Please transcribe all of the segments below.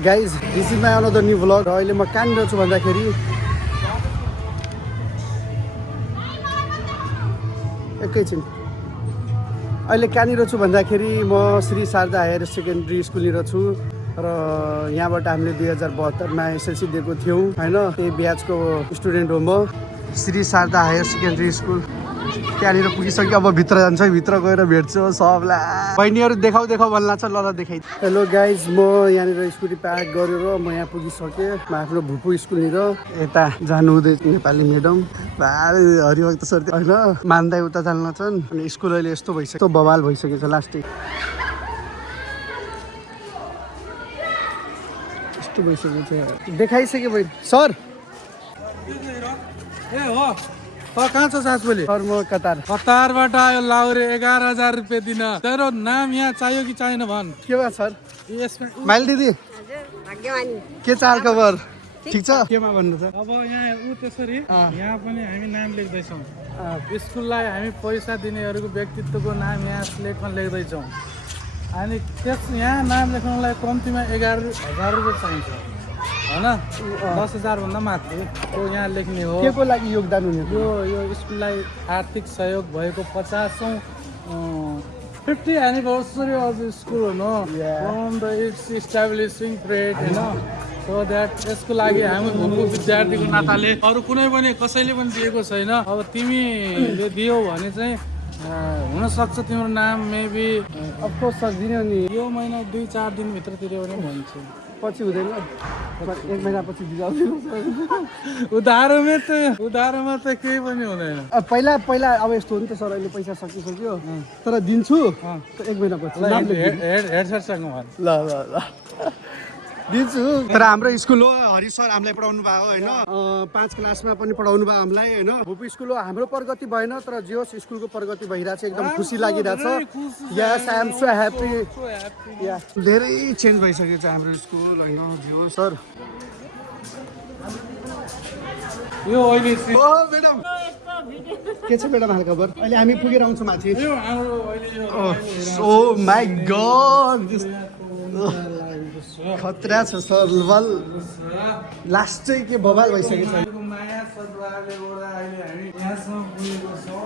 Guys this is my another new vlog. अहिले म कहाँनिर छु भन्दाखेरि एकैछिन अहिले कहाँनिर छु भन्दाखेरि म श्री शारदा हायर सेकेन्ड्री स्कुलनिर छु र यहाँबाट हामीले 2072मा एसएलसी दिएको थियौँ होइन। त्यही ब्याचको स्टुडेन्ट हो म। Shri Sharada higher secondary school त्यहाँनिर पुगिसक्यो। अब भित्र जान्छ, भित्र गएर भेट्छु सबलाई। बहिनीहरू देखाउ देखाउ भन्ला छ, ल देखाइ। हेलो गाइज, म यहाँनिर स्कुटी पार्क गरेर म यहाँ पुगिसकेँ। म आफ्नो भुपू स्कुलनिर यता जानु हुँदै नेपाली म्याडम हरिभक्त सर होइन मान्दै उता जान्न छन्। अनि स्कुल अहिले यस्तो भइसक्यो, बवाल भइसकेको छ। लास्टै यस्तो भइसकेको छ। देखाइसक्यो बहिनी सर। ए हो कहाँ छ सासबोली? सर म कतारबाट आयो लाउरे 11,000 रुपियाँ दिन। तेरो नाम यहाँ चाहियो कि चाहिएन भन्? के भयो सर? यसमा माइल दिदी के चाल खबर? ठिक छ? केमा भन्नु छ? अब यहाँ त्यसरी यहाँ पनि हामी नाम लेख्दैछौँ। स्कुललाई हामी पैसा दिनेहरूको व्यक्तित्वको नाम यहाँ स्लेटमा लेख्दैछौँ। अनि यहाँ नाम लेख्नलाई कम्तीमा 11,000 रुपियाँ चाहिन्छ होइन। 10,000 भन्दा माथि त्यो यहाँ लेख्ने हो। के को लागि योगदान हुने? यो स्कुललाई आर्थिक सहयोग भएको 50औं 50 एनिभर्सरी अफ द स्कुल हो from the it's establishing period होइन। सो द्याट यसको लागि हामी भुपू विद्यार्थीको नाताले अरू कुनै पनि कसैले पनि दिएको छैन। अब तिमीले दियौ भने चाहिँ हुनसक्छ तिम्रो नाम मेबी अफकोर्स सर दिने नि। यो महिना 2-4 दिनभित्र तिर्यो भने भन्छु। पछि हुँदैन? 1 महिनापछि दिजाउँदिनु। उधारोमा त केही पनि हुँदैन। पहिला अब यस्तो हो नि त सर, अहिले पैसा सकिसक्यो तर दिन्छु 1 महिनापछि हेडसेटसँग ल ल ल दिन्छु। तर हाम्रो स्कुल हो, हरि सर हामीलाई पढाउनु भयो होइन। 5 क्लासमा पनि पढाउनु भयो हामीलाई होइन। भुपू स्कुल हो, हाम्रो प्रगति भएन तर जे होस् स्कुलको प्रगति भइरहेछ। एकदम खुसी लागिरहेछ। Yes I am so happy. या धेरै चेन्ज भइसकेको छ हाम्रो स्कुल होइन। जे होस् सर। यो अहिले ओ म्याडम के छ म्याडम हाल खबर? अहिले हामी पुगेर आउँछौँ माथि। ओ माई गॉड खतरा छ सर। बल लास्टै के बवाल भइसकेको छ। माया सद्भावले गर्दा अहिले हामी यहाँसम्म पुगेको छौँ।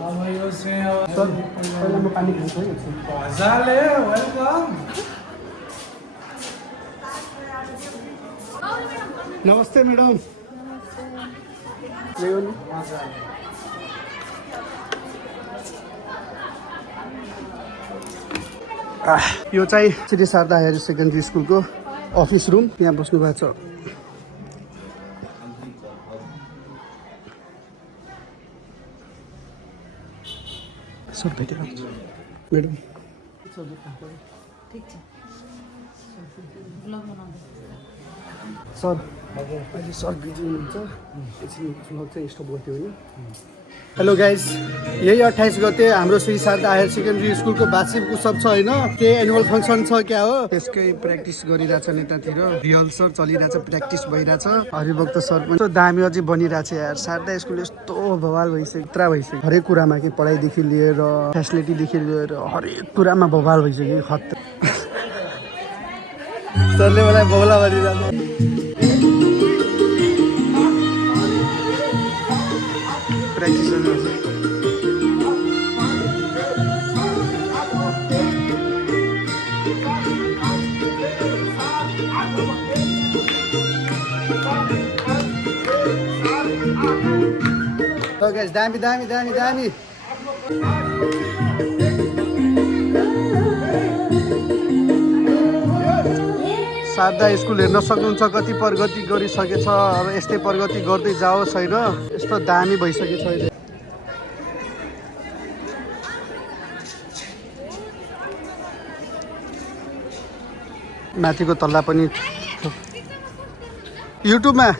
अब यो चाहिँ सर पहिला म पानी खान्छु है। मजाले वेलकम। नमस्ते म्याडम। यो चाहिँ श्री शारदा हायर सेकेन्ड्री स्कुलको अफिस रुम। यहाँ बस्नु भएको छ। सर भेटिरहेको छु म्याडम। सर अहिले सर बिजी हुनुहुन्छ। एकछिन भ्लग चाहिँ स्टप गर्थ्यो होइन। हेलो गाइज, यही 28 गते हाम्रो श्री शारदा हायर सेकेन्ड्री स्कुलको वार्षिक उत्सव छ होइन। त्यही एनुअल फङ्सन छ क्या हो। त्यसकै प्र्याक्टिस गरिरहेछ नेतातिर। रिहर्सल चलिरहेछ, प्र्याक्टिस भइरहेछ। हरिभक्त सर पनि यस्तो दामी अझै बनिरहेछ यार। शारदा स्कुल यस्तो बवाल भइसक्यो, पुरा भइसक्यो। हरेक कुरामा कि पढाइदेखि लिएर फेसिलिटीदेखि लिएर हरेक कुरामा बवाल भइसक्यो। खतरा सरले मलाई बौला भनिरहेको। दामी दामी दामी दामी। शारदा स्कुल हेर्न सक्नुहुन्छ कति प्रगति गरिसकेछ। अब यस्तै प्रगति गर्दै जाओस् होइन। यस्तो दामी भइसकेछ अहिले। माथिको तल्ला पनि युट्युबमा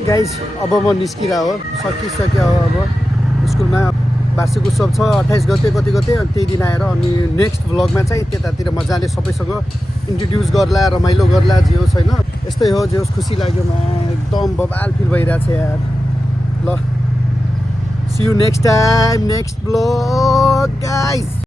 गाइज। अब म निस्किरह हो, सकिसक्यो। अब स्कुलमा वार्षिक उत्सव छ 28 गते कति गते। अनि त्यही दिन आएर अनि नेक्स्ट भ्लगमा चाहिँ त्यतातिर मजाले सबैसँग इन्ट्रोड्युस गर्ला रमाइलो गर्ला जे होस् होइन यस्तै हो जे होस् खुसी लाग्यो एकदम बबाल फिल भइरहेछ यार ल see you next time next blog guys